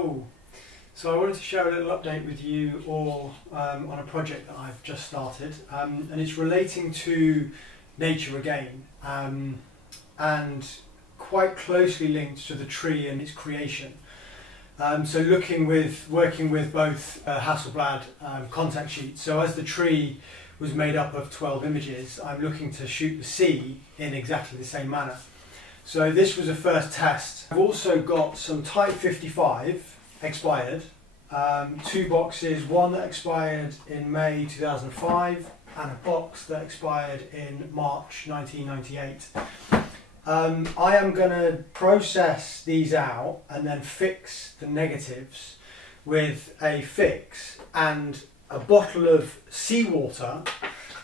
Hello! So I wanted to share a little update with you all on a project that I've just started, and it's relating to nature again, and quite closely linked to the tree and its creation. So working with both Hasselblad contact sheets. So as the tree was made up of 12 images, I'm looking to shoot the sea in exactly the same manner. So this was a first test. I've also got some Type 55 expired, 2 boxes, one that expired in May 2005 and a box that expired in March 1998. I am going to process these out and then fix the negatives with a fix and a bottle of seawater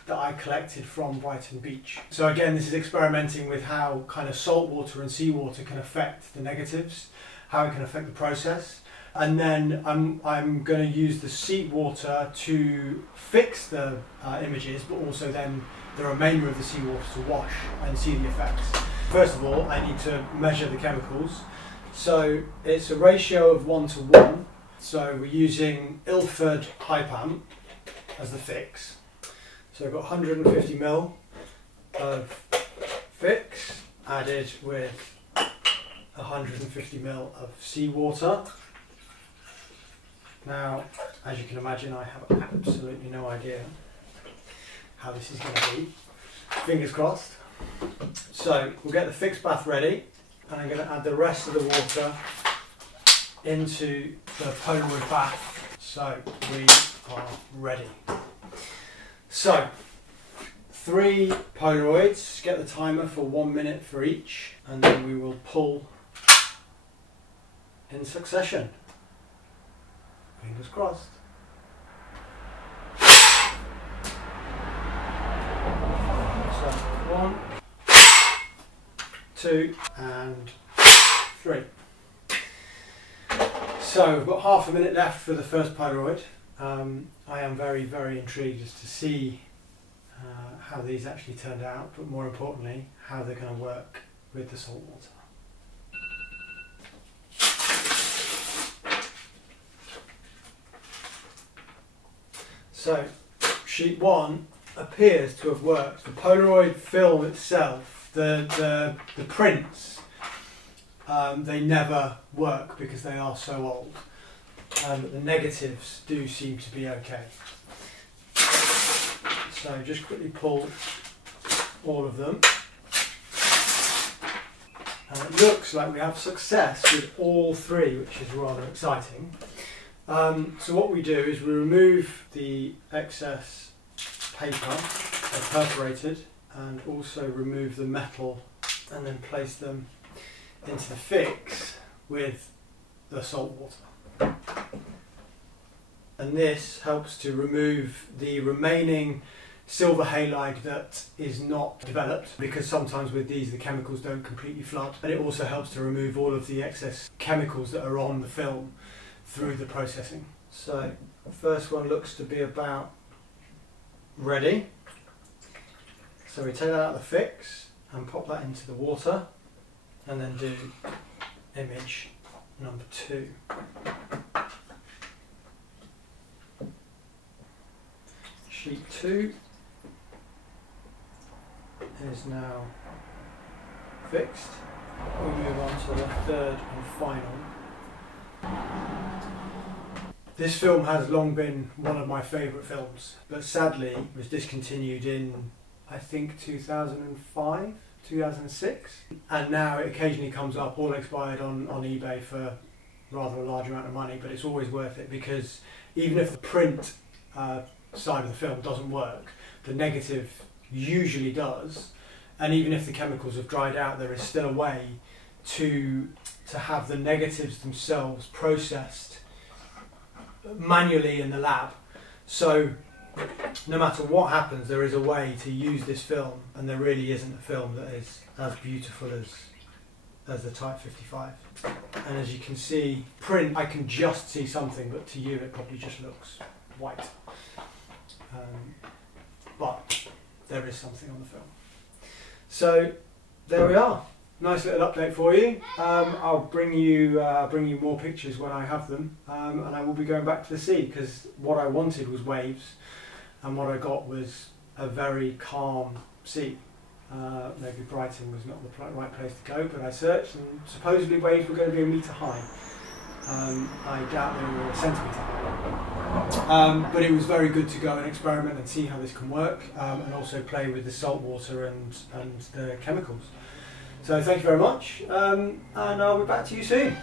that I collected from Brighton Beach. So again, this is experimenting with how kind of salt water and seawater can affect the negatives, how it can affect the process. And then I'm going to use the seawater to fix the images, but also then the remainder of the seawater to wash and see the effects. First of all, I need to measure the chemicals. So it's a ratio of 1:1. So we're using Ilford Type as the fix. So I've got 150 ml of fix added with 150 ml of seawater. Now, as you can imagine, I have absolutely no idea how this is going to be. Fingers crossed. So we'll get the fix bath ready, and I'm going to add the rest of the water into the Polaroid bath. So we are ready. So 3 Polaroids, get the timer for 1 minute for each, and then we will pull in succession. Fingers crossed. So 1, 2 and 3. So we've got half a minute left for the first Polaroid. I am very, very intrigued as to see how these actually turned out, but more importantly, how they're going to work with the salt water. So, sheet 1 appears to have worked. The Polaroid film itself, the prints, they never work because they are so old. But the negatives do seem to be okay. So just quickly pull all of them. And it looks like we have success with all 3, which is rather exciting. So what we do is we remove the excess paper, perforated, and also remove the metal, and then place them into the fix with the salt water. And this helps to remove the remaining silver halide that is not developed, because sometimes with these the chemicals don't completely flood, and it also helps to remove all of the excess chemicals that are on the film through the processing. So the first one looks to be about ready. So we take that out of the fix and pop that into the water, and then do image number 2. Sheet 2 is now fixed. We move on to the third and final. This film has long been one of my favourite films, but sadly was discontinued in, I think, 2005, 2006, and now it occasionally comes up all expired on eBay for rather a large amount of money, but it's always worth it, because even if the print side of the film doesn't work, the negative usually does, and even if the chemicals have dried out, there is still a way to have the negatives themselves processed manually in the lab. So no matter what happens, there is a way to use this film, and there really isn't a film that is as beautiful as the Type 55. And as you can see, print, I can just see something, but to you it probably just looks white. But there is something on the film. So there we are. nice little update for you. I'll bring you more pictures when I have them, and I will be going back to the sea, because what I wanted was waves, and what I got was a very calm sea. Maybe Brighton was not the right place to go, but I searched, and supposedly waves were going to be 1 metre high. I doubt they were a centimetre high. But it was very good to go and experiment and see how this can work, and also play with the salt water and the chemicals. So thank you very much, and I'll be back to you soon.